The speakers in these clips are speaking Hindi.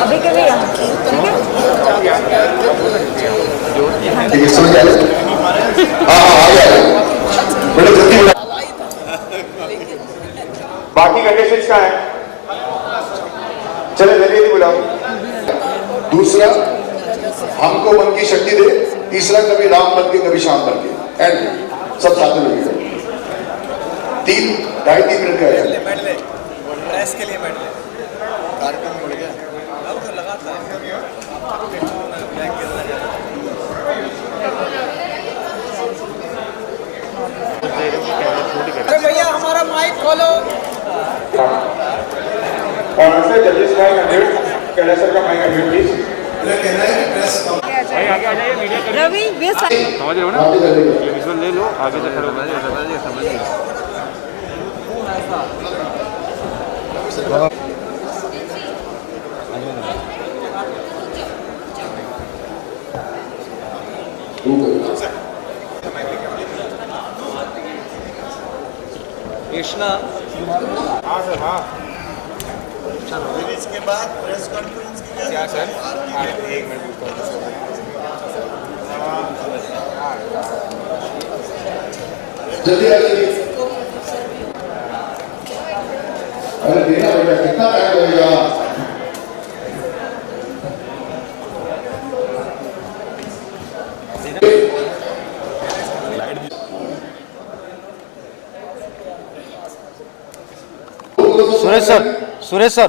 अभी के लिए यहाँ ठीक है समझ आ गया हाँ हाँ आ गया बड़े जल्दी बाकी कंडीशंस क्या है चले जल्दी बुलाओ दूसरा हमको मन की शक्ति दे तीसरा कभी राम बन के कभी श्याम बन के एंड सब साथ में लगे 2.5 मिनट का है प्रेस के लिए बैठ ले कार्यक्रम बढ़ गया अब तो लगातार अरे भैया हमारा माइक खोलो और सर जजेस का म्यूट कैलेसर का माइक म्यूट प्लीज कहना है कि प्रेस भाई आगे आ जाइए मीडिया कर रवि वे समझ रहे हो ना विजुअल ले लो आगे से करो समझिए कृष्णा हाँ सर हाँ इसके बाद प्रेस कॉन्फ्रेंस की क्या सर एक मिनट जल्दी आ जाइए अरे देना बेटा कितना टाइम लगेगा सुरेश सर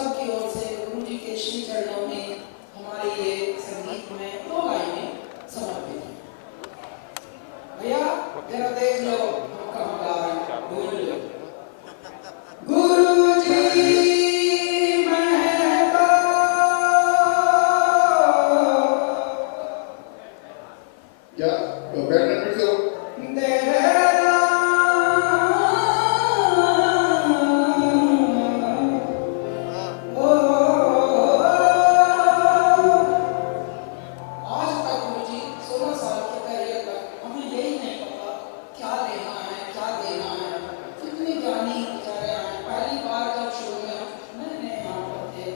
सबकी ओर से गुरु जी के श्री चरणों में हमारे ये संगीत में 2 लाइनें समर्पित हैं। भैया जरा देख लो हम कहाँ गा रहे हैं, बोल लो। गुरु जी महतो क्या बैठना फिर से आज तक गुरु जी 16 साल के करियर तक हमें यही नहीं पता क्या लेना है क्या देना है। कितने ज्ञानी बेचारे आए। पहली बार जब शुरू में नए नए यहाँ पर थे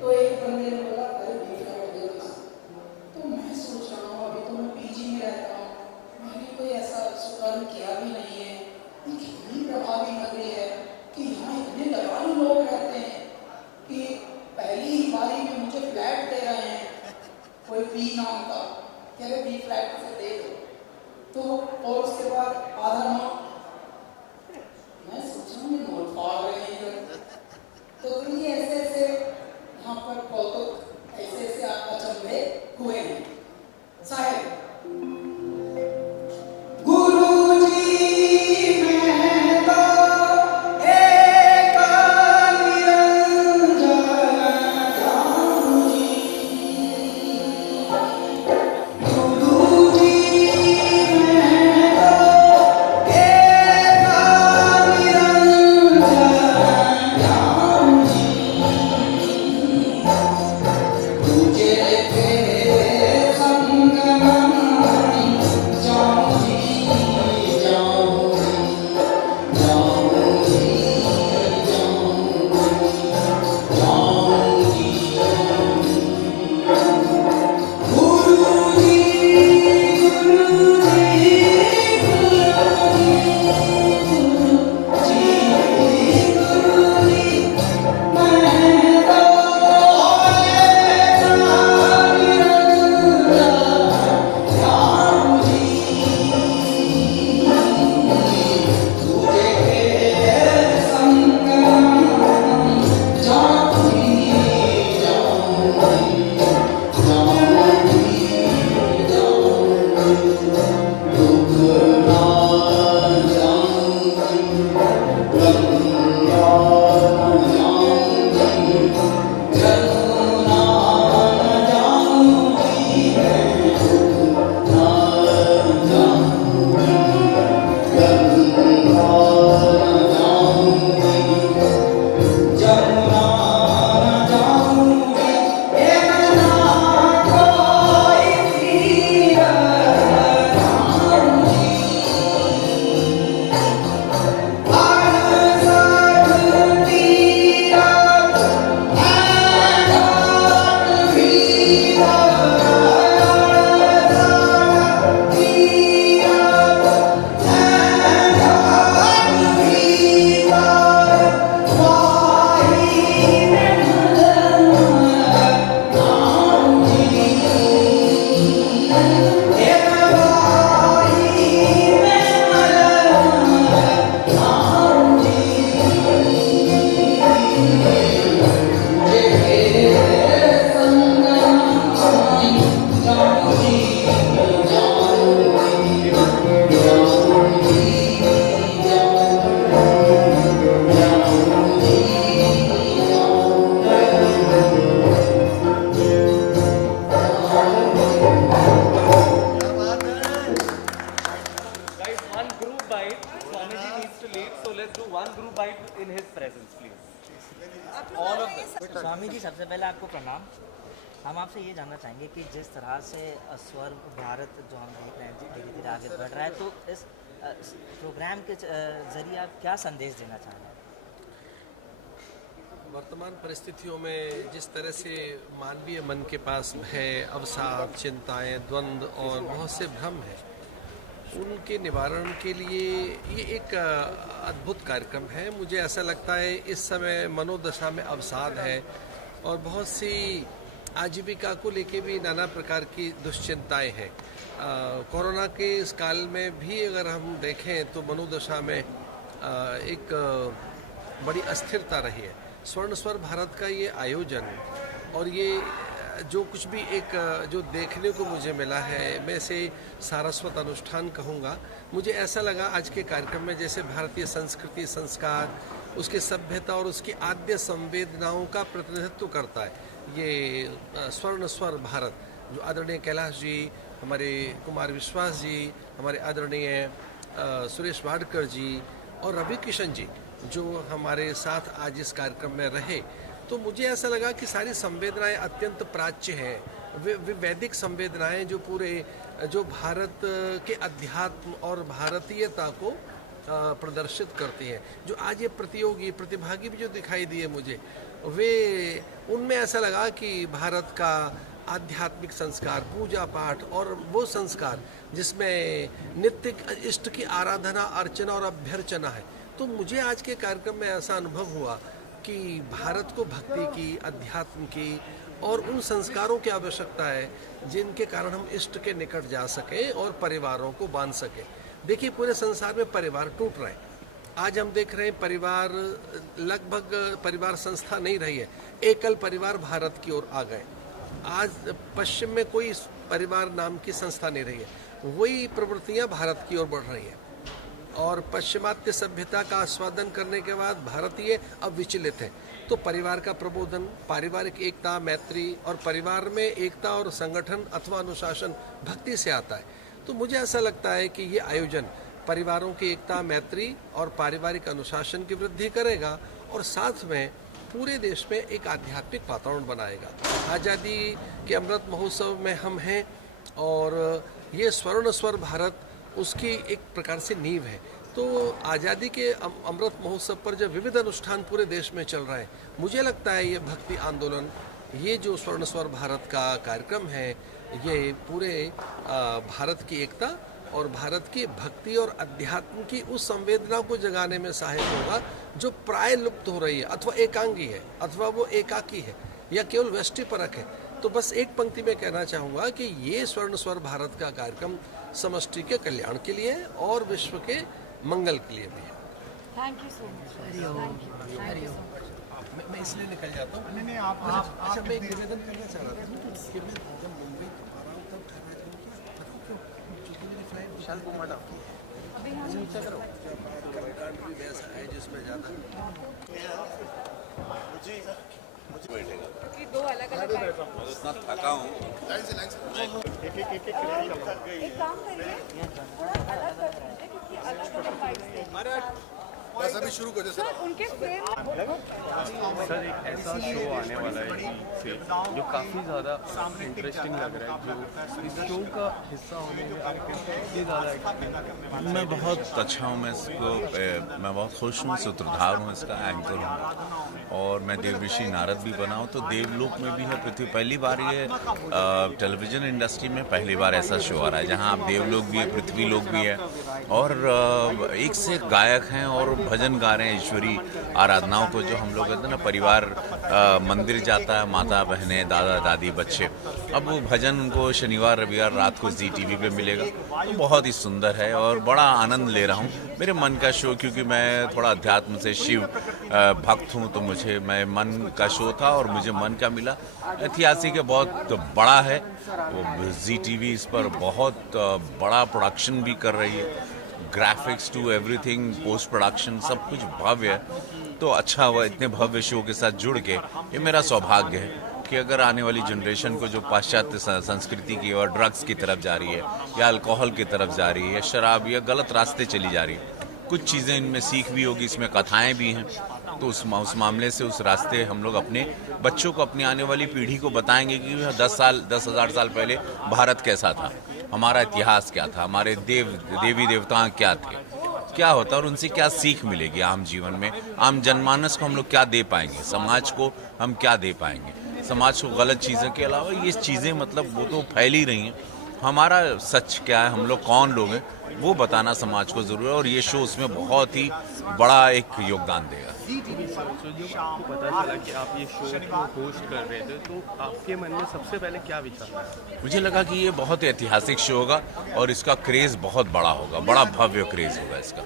तो एक बंदे ने बोला अरे बीफा दे दो। तो मैं सोच रहा हूँ अभी तो मैं पीजी में रहता हूँ, मैंने कोई ऐसा सुकर्म किया भी नहीं है। ये कितनी प्रभावी नगरी है कि यहाँ इतने दयालु लोग रहते हैं कि पहली ही बारी में मुझे फ्लैट दे रहे हैं, कोई बी नाम का, कह रहे बी फ्लैट से दे दो। तो और उसके बाद आधा नोट, मैं सोच रहा हूँ नोट फाड़ रहे हैं इधर। तो ये ऐसे ऐसे यहाँ पर कौतुक ऐसे ऐसे अचंभे हुए हैं। साहेब गुरुजी मैं तो एक निरंजन जाऊंगी। गुरुजी मैं तो एक निरंजन जाऊंगी। तुझे तेरे संग जाऊंगी जाऊंगी जाऊंगी जाऊंगी। गुरुजी स्वामी जी, सबसे पहले आपको प्रणाम। हम आपसे ये जानना चाहेंगे कि जिस तरह से स्वर्ग भारत जो हम देख रहे हैं धीरे धीरे आगे बढ़ रहा है, तो इस प्रोग्राम के जरिए आप क्या संदेश देना चाहेंगे? वर्तमान परिस्थितियों में जिस तरह से मानवीय मन के पास भय, अवसाद, चिंताएं, द्वंद्व और बहुत से भ्रम हैं, उनके निवारण के लिए ये एक अद्भुत कार्यक्रम है। मुझे ऐसा लगता है इस समय मनोदशा में अवसाद है और बहुत सी आजीविका को लेके भी नाना प्रकार की दुश्चिंताएं हैं। कोरोना के इस काल में भी अगर हम देखें तो मनोदशा में एक बड़ी अस्थिरता रही है। स्वर्ण स्वर भारत का ये आयोजन और ये जो कुछ भी एक जो देखने को मुझे मिला है, मैं इसे सारस्वत अनुष्ठान कहूँगा। मुझे ऐसा लगा आज के कार्यक्रम में जैसे भारतीय संस्कृति, संस्कार, उसकी सभ्यता और उसकी आद्य संवेदनाओं का प्रतिनिधित्व करता है ये स्वर्ण स्वर भारत, जो आदरणीय कैलाश जी, हमारे कुमार विश्वास जी, हमारे आदरणीय सुरेश वाडकर जी और रवि किशन जी जो हमारे साथ आज इस कार्यक्रम में रहे। तो मुझे ऐसा लगा कि सारी संवेदनाएं अत्यंत प्राच्य हैं, वे वैदिक संवेदनाएं जो पूरे जो भारत के अध्यात्म और भारतीयता को प्रदर्शित करती हैं। जो आज ये प्रतिभागी भी जो दिखाई दिए मुझे, वे उनमें ऐसा लगा कि भारत का आध्यात्मिक संस्कार, पूजा पाठ और वो संस्कार जिसमें नित्य इष्ट की आराधना, अर्चना और अभ्यर्चना है। तो मुझे आज के कार्यक्रम में ऐसा अनुभव हुआ कि भारत को भक्ति की, अध्यात्म की और उन संस्कारों की आवश्यकता है जिनके कारण हम इष्ट के निकट जा सकें और परिवारों को बांध सकें। देखिए, पूरे संसार में परिवार टूट रहे हैं। आज हम देख रहे हैं परिवार लगभग परिवार संस्था नहीं रही है, एकल परिवार भारत की ओर आ गए। आज पश्चिम में कोई परिवार नाम की संस्था नहीं रही है, वही प्रवृत्तियां भारत की ओर बढ़ रही हैं और पश्चिमात्य सभ्यता का आस्वादन करने के बाद भारतीय अब विचलित है। तो परिवार का प्रबोधन, पारिवारिक एकता, मैत्री और परिवार में एकता और संगठन अथवा अनुशासन भक्ति से आता है। तो मुझे ऐसा लगता है कि ये आयोजन परिवारों की एकता, मैत्री और पारिवारिक अनुशासन की वृद्धि करेगा और साथ में पूरे देश में एक आध्यात्मिक वातावरण बनाएगा। आज़ादी के अमृत महोत्सव में हम हैं और ये स्वर्ण स्वर भारत उसकी एक प्रकार से नींव है। तो आज़ादी के अमृत महोत्सव पर जब विविध अनुष्ठान पूरे देश में चल रहे हैं, मुझे लगता है ये भक्ति आंदोलन, ये जो स्वर्ण स्वर भारत का कार्यक्रम है, ये पूरे भारत की एकता और भारत की भक्ति और अध्यात्म की उस संवेदना को जगाने में सहायक होगा जो प्राय लुप्त हो रही है, अथवा एकांगी है, अथवा वो एकाकी है या केवल व्यष्टिपरक है। तो बस एक पंक्ति में कहना चाहूँगा कि ये स्वर्ण स्वर भारत का कार्यक्रम समष्टि के कल्याण के लिए और विश्व के मंगल के लिए भी है। Thank you so much. मैं इसलिए निकल जाता हूँ। नहीं, आप अच्छा, मैं एक निवेदन करना चाह रहा था कि मैं जब मुंबई आ रहा हूँ तब ठहरा क्यों, क्योंकि मेरी फ्लाइट विशाल कुमार कांड भी वैसा है जिसमें ज़्यादा मुझे बैठेगा कि दो अलग-अलग मैं तो इतना थका हूँ। एक काम करिए, थोड़ा अलग कर दीजिए क्योंकि अलग-अलग फाइट्स बस अभी शुरू कर दे सर। उनके फ्रेम सर एक ऐसा शो आने वाला है से जो काफ़ी ज़्यादा इंटरेस्टिंग लग रहा है, जो इस शो का हिस्सा होने में आपको कितनी ज़्यादा। मैं बहुत अच्छा हूँ, मैं इसको मैं बहुत खुश हूँ, सूत्रधार हूँ, इसका एंकर हूँ और मैं देवऋषि नारद भी बना हूँ। तो देवलोक में भी है पृथ्वी। पहली बार ये टेलीविज़न इंडस्ट्री में पहली बार ऐसा शो आ रहा है जहाँ आप देवलोक भी है, पृथ्वी लोक भी है और एक से गायक हैं और भजन गा रहे हैं ईश्वरी आराधनाओं को, जो हम लोग कहते हैं ना, परिवार मंदिर जाता है, माता बहनें, दादा दादी, बच्चे। अब वो भजन उनको शनिवार रविवार रात को जी टीवी पे मिलेगा। तो बहुत ही सुंदर है और बड़ा आनंद ले रहा हूँ। मेरे मन का शो, क्योंकि मैं थोड़ा अध्यात्म से शिव भक्त हूँ, तो मुझे मैं मन का शो था और मुझे मन का मिला। ऐतिहासिक है, बहुत बड़ा है। वो जी टीवी इस पर बहुत बड़ा प्रोडक्शन भी कर रही है, graphics to everything, post production सब कुछ भव्य है। तो अच्छा हुआ इतने भव्य शो के साथ जुड़ के। ये मेरा सौभाग्य है कि अगर आने वाली जनरेशन को जो पाश्चात्य संस्कृति की और ड्रग्स की तरफ जा रही है या अल्कोहल की तरफ जा रही है या शराब या गलत रास्ते चली जा रही है, कुछ चीज़ें इनमें सीख भी होगी, इसमें कथाएं भी हैं। तो उस मामले से उस रास्ते हम लोग अपने बच्चों को, अपनी आने वाली पीढ़ी को बताएंगे कि 10,000 साल पहले भारत कैसा था, हमारा इतिहास क्या था, हमारे देवी देवता क्या थे, क्या होता और उनसे क्या सीख मिलेगी आम जीवन में। आम जनमानस को हम लोग क्या दे पाएंगे, समाज को हम क्या दे पाएंगे। समाज को गलत चीज़ों के अलावा ये चीज़ें मतलब वो तो फैल ही रही हैं। हमारा सच क्या है, हम लोग कौन लोग हैं, वो बताना समाज को ज़रूरी है और ये शो उसमें बहुत ही बड़ा एक योगदान देगा। जब आपको पता चला कि आप ये शो होस्ट कर रहे थे, तो आपके मन में सबसे पहले क्या विचार आया? मुझे लगा कि ये बहुत ऐतिहासिक शो होगा और इसका क्रेज़ बहुत बड़ा होगा, बड़ा भव्य क्रेज़ होगा इसका।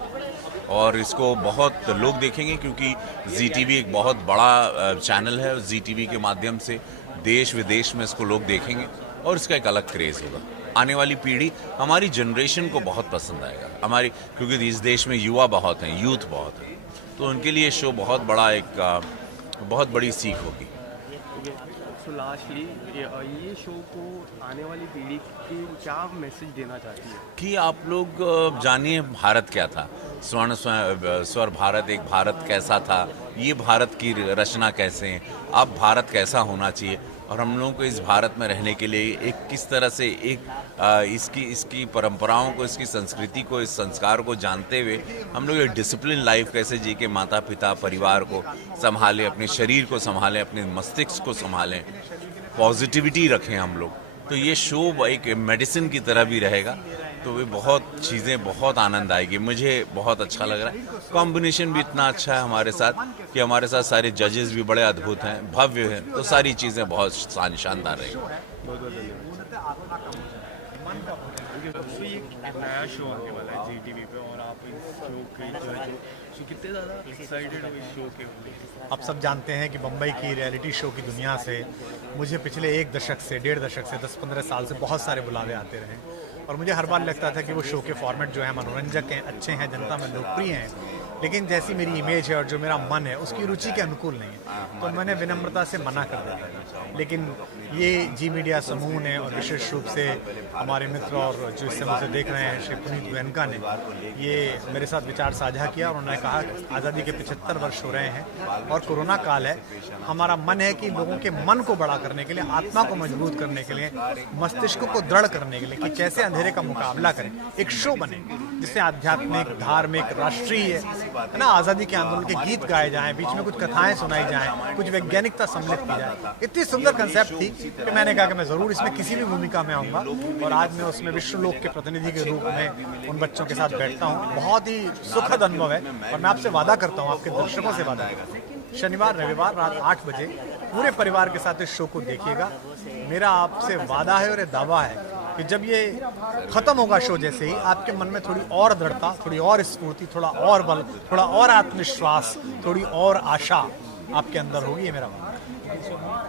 और इसको बहुत लोग देखेंगे क्योंकि ZTV एक बहुत बड़ा चैनल है। ZTV के माध्यम से देश विदेश में इसको लोग देखेंगे और इसका एक अलग क्रेज़ होगा। आने वाली पीढ़ी, हमारी जनरेशन को बहुत पसंद आएगा हमारी, क्योंकि इस देश में युवा बहुत हैं, यूथ बहुत है, तो उनके लिए शो बहुत बड़ा एक बहुत बड़ी सीख होगी। सो लास्टली ये शो को आने वाली पीढ़ी की क्या मैसेज देना चाहती है? कि आप लोग जानिए भारत क्या था, स्वर भारत, एक भारत कैसा था, ये भारत की रचना कैसे है, अब भारत कैसा होना चाहिए, और हम लोगों को इस भारत में रहने के लिए एक किस तरह से एक इसकी परंपराओं को, इसकी संस्कृति को, इस संस्कार को जानते हुए हम लोग एक डिसिप्लिन लाइफ कैसे जी के माता पिता परिवार को संभालें, अपने शरीर को संभालें, अपने मस्तिष्क को संभालें, पॉजिटिविटी रखें हम लोग। तो ये शो एक मेडिसिन की तरह भी रहेगा, तो वे बहुत चीज़ें बहुत आनंद आएगी। मुझे बहुत अच्छा लग रहा है, कॉम्बिनेशन भी इतना अच्छा है हमारे साथ कि हमारे साथ सारे जजेस भी बड़े अद्भुत हैं, भव्य हैं, तो सारी चीज़ें बहुत शानदार रहेगी। तो ये नया शो आने वाला है ZTV पे और आप इस शो के जज हो, कितने ज़्यादा एक्साइटेड हो इस शो के? आप सब जानते हैं कि बम्बई की रियलिटी शो की दुनिया से मुझे पिछले 1 दशक से 1.5 दशक से 10-15 साल से बहुत सारे बुलावे आते रहे, और मुझे हर बार लगता था कि वो शो के फॉर्मेट जो है मनोरंजक हैं, अच्छे हैं, जनता में लोकप्रिय हैं, लेकिन जैसी मेरी इमेज है और जो मेरा मन है उसकी रुचि के अनुकूल नहीं है, तो मैंने विनम्रता से मना कर दिया था। लेकिन ये जी मीडिया समूह ने और विशेष रूप से हमारे मित्र और जो इस समय से देख रहे हैं श्री पुनीत गोयनका ने ये मेरे साथ विचार साझा किया, और उन्होंने कहा कि आज़ादी के 75 वर्ष हो रहे हैं और कोरोना काल है, हमारा मन है कि लोगों के मन को बड़ा करने के लिए, आत्मा को मजबूत करने के लिए, मस्तिष्क को दृढ़ करने के लिए कि कैसे अंधेरे का मुकाबला करें, एक शो बने जिससे आध्यात्मिक, धार्मिक, राष्ट्रीय, है ना, आज़ादी के आंदोलन के गीत गाए जाएं, बीच में कुछ कथाएं सुनाई जाएं, कुछ वैज्ञानिकता सम्मिलित की जाए। इतनी सुंदर कंसेप्ट थी कि मैंने कहा कि मैं ज़रूर इसमें किसी भी भूमिका में आऊँगा, और आज मैं उसमें विश्वलोक के प्रतिनिधि के रूप में उन बच्चों के साथ बैठता हूँ। बहुत ही सुखद अनुभव है, और मैं आपसे वादा करता हूँ, आपके दर्शकों से वादा करता हूँ, शनिवार रविवार रात 8 बजे पूरे परिवार के साथ इस शो को देखिएगा। मेरा आपसे वादा है और ये दावा है कि जब ये खत्म होगा शो, जैसे ही आपके मन में थोड़ी और दृढ़ता, थोड़ी और स्फूर्ति, थोड़ा और बल, थोड़ा और आत्मविश्वास, थोड़ी और आशा आपके अंदर होगी, ये मेरा मानना है।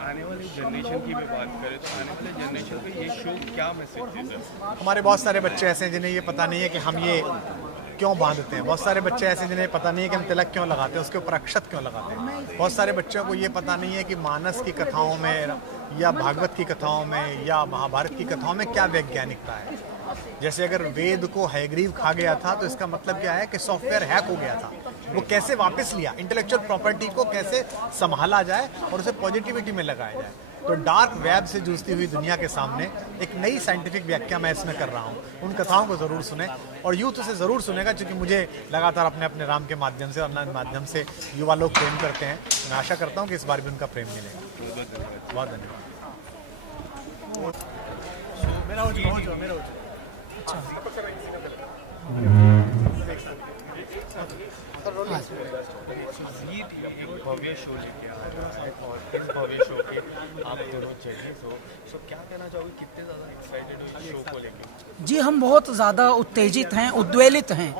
आने वाली जनरेशन की भी बात करें तो आने वाले जनरेशन को ये शो क्या मैसेज देता है? हमारे बहुत सारे बच्चे ऐसे हैं जिन्हें ये पता नहीं है कि हम ये क्यों बांधते हैं, बहुत सारे बच्चे ऐसे जिन्हें पता नहीं है कि हम तिलक क्यों लगाते हैं, उसके ऊपर अक्षत क्यों लगाते हैं, बहुत सारे बच्चों को ये पता नहीं है कि मानस की कथाओं में या भागवत की कथाओं में या महाभारत की कथाओं में क्या वैज्ञानिकता है। जैसे अगर वेद को हयग्रीव खा गया था तो इसका मतलब क्या है कि सॉफ्टवेयर हैक हो गया था, वो कैसे वापस लिया, इंटेलेक्चुअल प्रॉपर्टी को कैसे संभाला जाए और उसे पॉजिटिविटी में लगाया जाए। तो डार्क वेब से जूझती हुई दुनिया के सामने एक नई साइंटिफिक व्याख्या मैं इसमें कर रहा हूँ। उन कथाओं को ज़रूर सुने, और यूथ उसे ज़रूर सुनेगा, क्योंकि मुझे लगातार अपने अपने राम के माध्यम से, ऑनलाइन माध्यम से युवा लोग प्रेम करते हैं। मैं आशा करता हूँ कि इस बार भी उनका प्रेम मिलेगा। बहुत धन्यवाद। भव्य शो लेके आ रहा है, और इस भव्य शो के आप दोनों जजेस हो, तो क्या कहना चाहोगे, कितने ज़्यादा एक्साइटेड हो इस शो को लेके? जी, हम बहुत ज़्यादा उत्तेजित हैं, उद्वेलित हैं,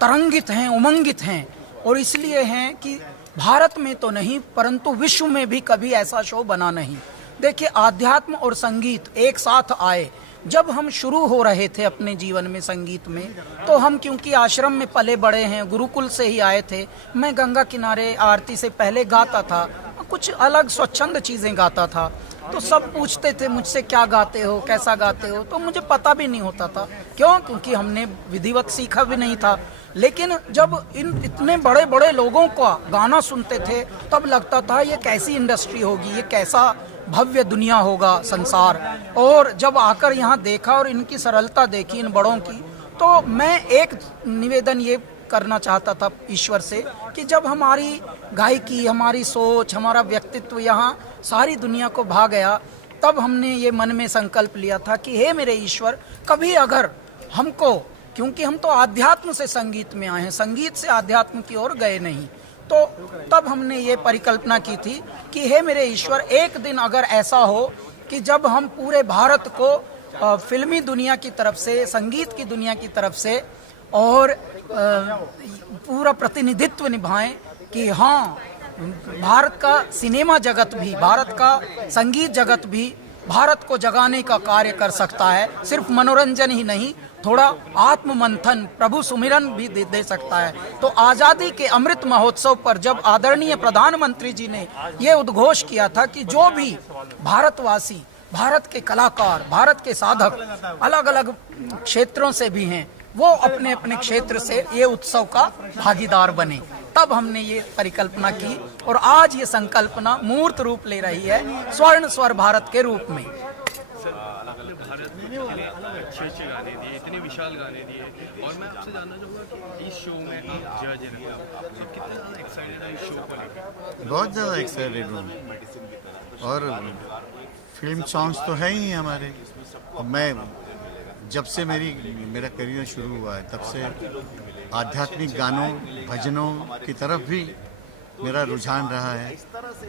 तरंगित हैं, उमंगित हैं, और इसलिए हैं कि भारत में तो नहीं परंतु विश्व में भी कभी ऐसा शो बना नहीं। देखिए, आध्यात्म और संगीत एक साथ आए। जब हम शुरू हो रहे थे अपने जीवन में संगीत में, तो हम क्योंकि आश्रम में पले बड़े हैं, गुरुकुल से ही आए थे, मैं गंगा किनारे आरती से पहले गाता था, कुछ अलग स्वच्छंद चीज़ें गाता था, तो सब पूछते थे मुझसे क्या गाते हो, कैसा गाते हो, तो मुझे पता भी नहीं होता था। क्यों? क्योंकि हमने विधिवत सीखा भी नहीं था। लेकिन जब इन इतने बड़े बड़े लोगों का गाना सुनते थे, तब लगता था ये कैसी इंडस्ट्री होगी, ये कैसा भव्य दुनिया होगा संसार। और जब आकर यहाँ देखा और इनकी सरलता देखी इन बड़ों की, तो मैं एक निवेदन ये करना चाहता था ईश्वर से कि जब हमारी गायकी, हमारी सोच, हमारा व्यक्तित्व यहाँ सारी दुनिया को भा गया, तब हमने ये मन में संकल्प लिया था कि हे मेरे ईश्वर, कभी अगर हमको, क्योंकि हम तो आध्यात्म से संगीत में आए हैं, संगीत से आध्यात्म की ओर गए नहीं, तो तब हमने ये परिकल्पना की थी कि हे मेरे ईश्वर, एक दिन अगर ऐसा हो कि जब हम पूरे भारत को फिल्मी दुनिया की तरफ से, संगीत की दुनिया की तरफ से और पूरा प्रतिनिधित्व निभाएं कि हाँ, भारत का सिनेमा जगत भी, भारत का संगीत जगत भी भारत को जगाने का कार्य कर सकता है। सिर्फ मनोरंजन ही नहीं, थोड़ा आत्म मंथन, प्रभु सुमिरन भी दे सकता है। तो आज़ादी के अमृत महोत्सव पर जब आदरणीय प्रधानमंत्री जी ने ये उद्घोष किया था कि जो भी भारतवासी, भारत के कलाकार, भारत के साधक अलग अलग क्षेत्रों से भी हैं, वो अपने अपने क्षेत्र से ये उत्सव का भागीदार बने, तब हमने ये परिकल्पना की और आज ये संकल्पना मूर्त रूप ले रही है स्वर्ण स्वर भारत के रूप में। भारत में अच्छे अच्छे गाने दिए, इतने विशाल गाने दिए, और मैं आपसे जानना चाहूँगा कि इस शो में आप जज हैं, तो कितना ज़्यादा एक्साइटेड है इस शो को लेकर? बहुत ज़्यादा एक्साइटेड हूँ, और फिल्म सॉन्ग्स तो है ही हमारे। मैं जब से मेरा करियर शुरू हुआ है तब से आध्यात्मिक गानों, भजनों की तरफ भी मेरा रुझान रहा है।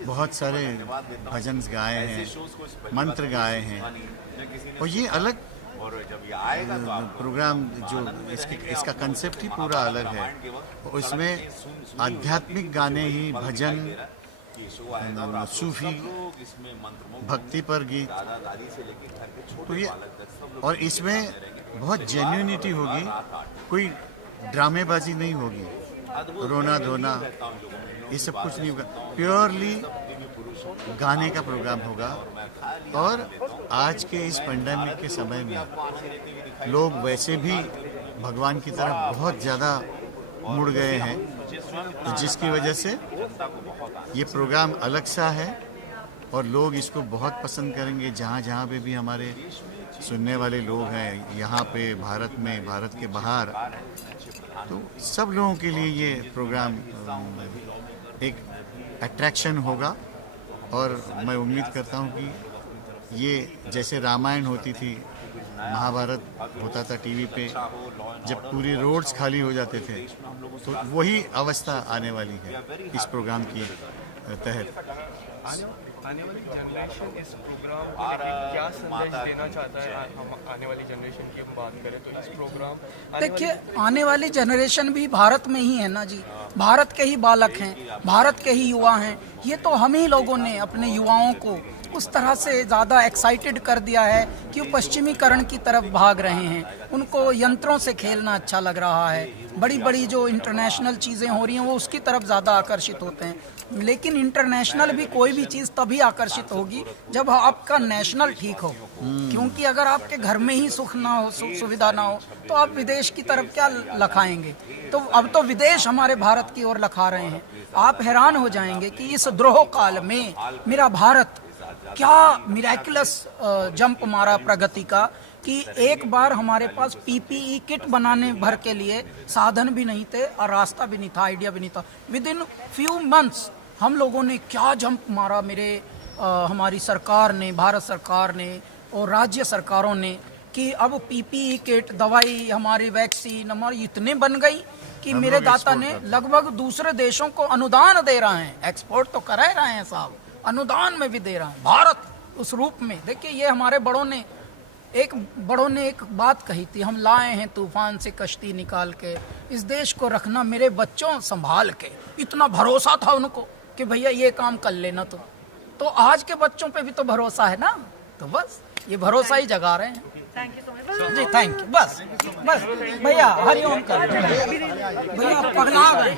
बहुत सारे भजन गाए हैं, मंत्र गाए हैं, और ये अलग प्रोग्राम जो इसका कंसेप्ट ही पूरा अलग है। उसमें आध्यात्मिक गाने ही, भजन, सूफी, भक्ति पर गीत, तो ये, और इसमें बहुत जेन्युइनिटी होगी, कोई ड्रामेबाजी नहीं होगी, रोना धोना ये सब कुछ नहीं होगा, प्योरली गाने का प्रोग्राम होगा। और आज के इस पेंडेमिक के समय में लोग वैसे भी भगवान की तरफ बहुत ज़्यादा मुड़ गए हैं, तो जिसकी वजह से ये प्रोग्राम अलग सा है और लोग इसको बहुत पसंद करेंगे। जहाँ जहाँ पे भी हमारे सुनने वाले लोग हैं, यहाँ पे भारत में, भारत के बाहर, तो सब लोगों के लिए ये प्रोग्राम एक अट्रैक्शन होगा। और मैं उम्मीद करता हूँ कि ये जैसे रामायण होती थी, महाभारत होता था टीवी पे, जब पूरी रोड्स खाली हो जाते थे, तो वही अवस्था आने वाली है इस प्रोग्राम के तहत। आने वाली जनरेशन इस प्रोग्राम को लेकर क्या संदेश देना चाहता है? हम आने वाली जनरेशन की हम बात करें तो इस प्रोग्राम, देखिए, आने वाली जनरेशन भी भारत में ही है ना जी, भारत के ही बालक हैं, भारत के ही युवा हैं। ये तो हम ही लोगों ने अपने युवाओं को उस तरह से ज़्यादा एक्साइटेड कर दिया है कि वो पश्चिमीकरण की तरफ भाग रहे हैं। उनको यंत्रों से खेलना अच्छा लग रहा है, बड़ी बड़ी जो इंटरनेशनल चीज़ें हो रही हैं वो उसकी तरफ ज़्यादा आकर्षित होते हैं। लेकिन इंटरनेशनल भी कोई भी चीज़ तभी आकर्षित होगी जब आपका नेशनल ठीक हो, क्योंकि अगर आपके घर में ही सुख ना हो, सुविधा ना हो, तो आप विदेश की तरफ क्या लखाएंगे? तो अब तो विदेश हमारे भारत की ओर लखा रहे हैं। आप हैरान हो जाएंगे कि इस द्रोह काल में मेरा भारत क्या मिरेकुलस जंप मारा प्रगति का, कि एक बार हमारे पास पीपीई किट बनाने भर के लिए साधन भी नहीं थे और रास्ता भी नहीं था, आइडिया भी नहीं था। विद इन फ्यू मंथ्स हम लोगों ने क्या जंप मारा, हमारी सरकार ने, भारत सरकार ने और राज्य सरकारों ने, कि अब पीपीई किट, दवाई, हमारी वैक्सीन हमारी इतने बन गई कि मेरे दाता ने लगभग दूसरे देशों को अनुदान दे रहे हैं। एक्सपोर्ट तो कर रहे हैं साहब, अनुदान में भी दे रहा है भारत उस रूप में। देखिए, ये हमारे बड़ों ने एक बात कही थी, हम लाए हैं तूफान से कश्ती निकाल के, इस देश को रखना मेरे बच्चों संभाल के। इतना भरोसा था उनको कि भैया ये काम कर लेना। तो आज के बच्चों पे भी तो भरोसा है ना, तो बस ये भरोसा ही जगा रहे हैं। थैंक यू सो मच जी, थैंक यू। बस भैया हरिओम कर, भैया पगला गए,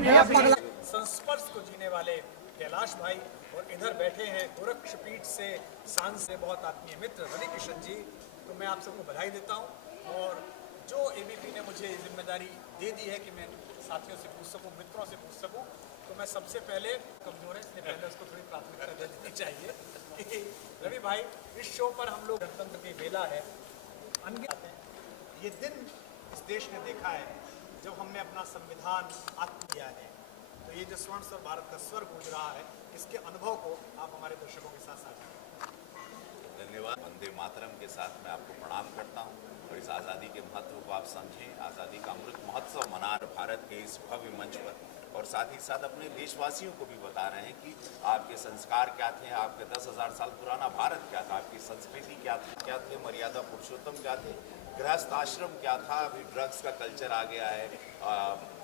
भैया पगला। संस्पर्श को जीने वाले कैलाश भाई और इधर बैठे हैं गोरक्षपीठ से सांस से बहुत आत्मीय मित्र रवि किशन जी। तो मैं आप सबको बधाई देता हूं, और जो एबीपी ने मुझे जिम्मेदारी दे दी है कि मैं साथियों से पूछ सकूं, मित्रों से पूछ सकूं, तो मैं सबसे पहले, कमजोर है इसलिए पहले उसको थोड़ी प्राथमिकता दे देनी चाहिए कि रवि भाई, इस शो पर हम लोग गणतंत्र की बेला है, अनगिनत हैं ये दिन इस देश ने देखा है जब हमने अपना संविधान आत्म किया है। तो ये जो स्वर्ण स्वर भारत का स्वर गूंज रहा है, इसके अनुभव को आप हमारे दर्शकों के साथ साझा करें। धन्यवाद। वंदे मातरम के साथ मैं आपको प्रणाम करता हूं, और इस आज़ादी के महत्व को आप समझें। आज़ादी का अमृत महोत्सव मना भारत के इस भव्य मंच पर, और साथ ही साथ अपने देशवासियों को भी बता रहे हैं कि आपके संस्कार क्या थे, आपके 10,000 साल पुराना भारत क्या था, आपकी संस्कृति क्या थे, मर्यादा पुरुषोत्तम क्या थे, गृहस्थ आश्रम क्या था, अभी ड्रग्स का कल्चर आ गया है,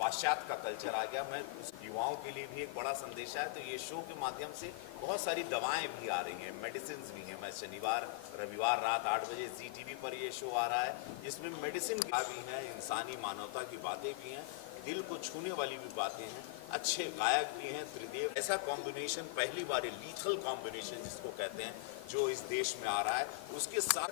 पाश्चात्य का कल्चर आ गया। मैं युवाओं के लिए भी एक बड़ा संदेश है। तो ये शो के माध्यम से बहुत सारी दवाएं भी आ रही हैं, मेडिसिन भी हैं। मैं शनिवार रविवार रात 8 बजे ZTV पर ये शो आ रहा है, जिसमें मेडिसिन भी हैं, इंसानी मानवता की बातें भी हैं, दिल को छूने वाली भी बातें हैं, अच्छे गायक भी हैं। त्रिदेव ऐसा कॉम्बिनेशन पहली बार, लीथल कॉम्बिनेशन जिसको कहते हैं, जो इस देश में आ रहा है, उसके साथ